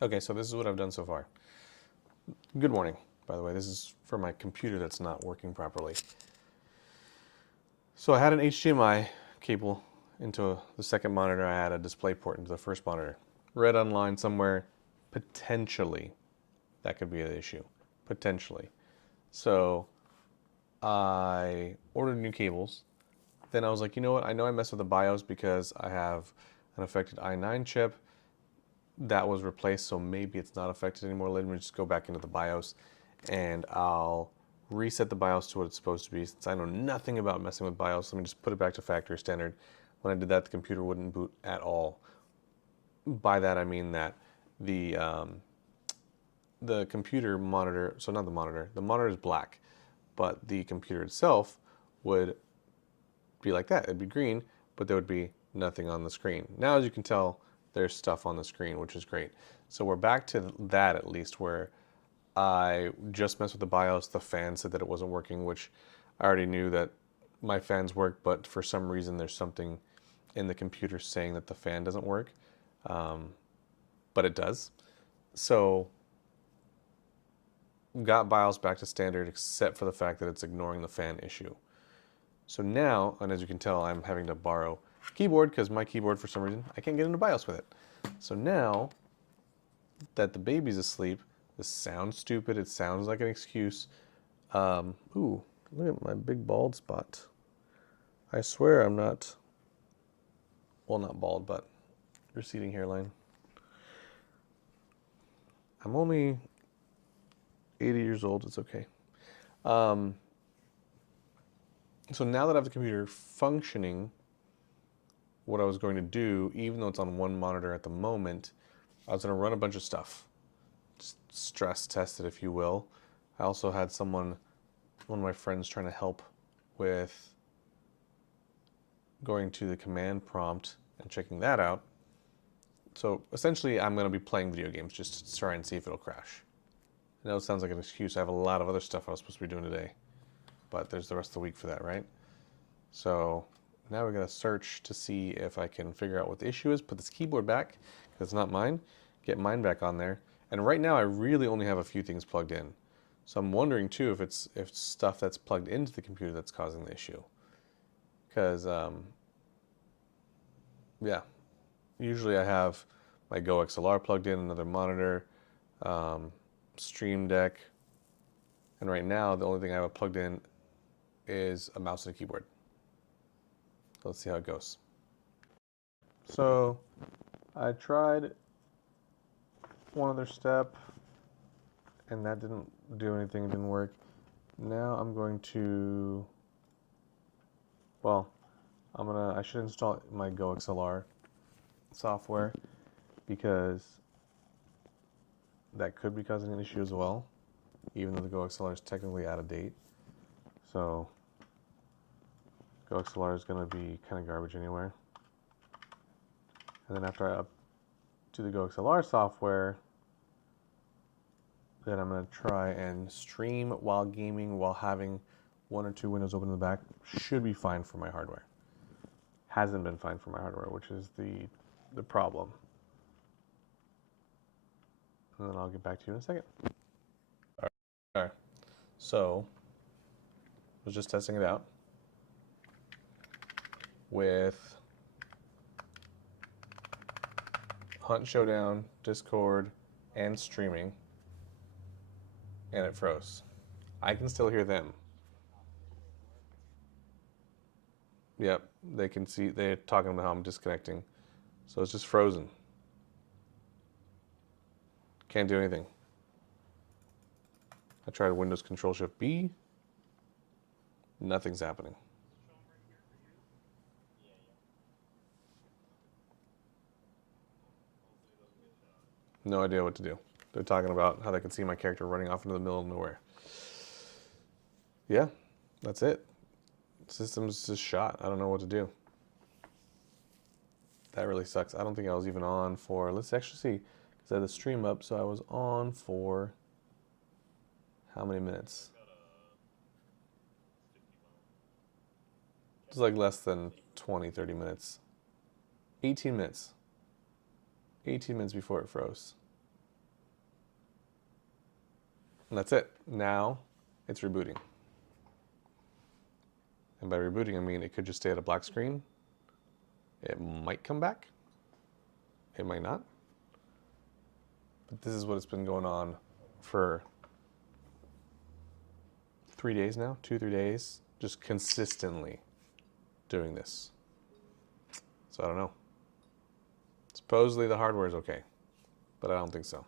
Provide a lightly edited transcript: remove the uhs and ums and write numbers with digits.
Okay, so this is what I've done so far. Good morning, by the way. This is for my computer that's not working properly. So I had an HDMI cable into the second monitor. I had a display port into the first monitor. Read online somewhere, potentially, that could be an issue. Potentially. So I ordered new cables. Then I was like, you know what? I know I messed with the BIOS because I have an affected i9 chip that was replaced, so maybe it's not affected anymore. Let me just go back into the BIOS and I'll reset the BIOS to what it's supposed to be. Since I know nothing about messing with BIOS, let me just put it back to factory standard. When I did that, the computer wouldn't boot at all. By that I mean that the computer monitor, so not the monitor is black, but the computer itself would be like that. It'd be green, but there would be nothing on the screen. Now, as you can tell, there's stuff on the screen, which is great. So we're back to that, at least, where I just messed with the BIOS. The fan said that it wasn't working, which I already knew that my fans work, but for some reason there's something in the computer saying that the fan doesn't work, but it does. So got BIOS back to standard, except for the fact that it's ignoring the fan issue. So now, and as you can tell, I'm having to borrow a keyboard because my keyboard, for some reason, I can't get into BIOS with it. So now that the baby's asleep, this sounds stupid. It sounds like an excuse. Ooh, look at my big bald spot. I swear I'm not, well, not bald, but receding hairline. I'm only 80 years old. It's okay. So now that I have the computer functioning, what I was going to do, even though it's on one monitor at the moment, I was going to run a bunch of stuff. Just stress test it, if you will. I also had one of my friends trying to help with going to the command prompt and checking that out. So essentially, I'm going to be playing video games just to try and see if it'll crash. I know it sounds like an excuse. I have a lot of other stuff I was supposed to be doing today, but there's the rest of the week for that, right? So now we're going to search to see if I can figure out what the issue is. Put this keyboard back, because it's not mine. Get mine back on there. And right now I really only have a few things plugged in. So I'm wondering too if it's stuff that's plugged into the computer that's causing the issue. Because, yeah, usually I have my Go XLR plugged in, another monitor, Stream Deck, and right now the only thing I have plugged in is a mouse and a keyboard. Let's see how it goes. So I tried one other step and that didn't do anything, it didn't work. Now I'm going to, well, I should install my Go XLR software because that could be causing an issue as well, even though the Go XLR is technically out of date. So Go XLR is going to be kind of garbage anyway. And then after I do the Go XLR software, then I'm going to try and stream while gaming, while having one or two windows open in the back. Should be fine for my hardware. Hasn't been fine for my hardware, which is the problem. And then I'll get back to you in a second. All right. So I was just testing it out with Hunt Showdown, Discord, and streaming, and it froze. I can still hear them. Yep, they can see, they're talking about how I'm disconnecting. So it's just frozen. Can't do anything. I tried Windows Control Shift B. Nothing's happening. No idea what to do. They're talking about how they can see my character running off into the middle of nowhere. Yeah, that's it. System's just shot. I don't know what to do. That really sucks. I don't think I was even on for, let's actually see, because I had the stream up, so I was on for how many minutes? It was like less than 20, 30 minutes. 18 minutes. 18 minutes before it froze. And that's it. Now it's rebooting. And by rebooting, I mean it could just stay at a black screen. It might come back. It might not. But this is what it's been going on for 3 days now, 2-3 days, just consistently doing this. So I don't know. Supposedly the hardware is okay, but I don't think so.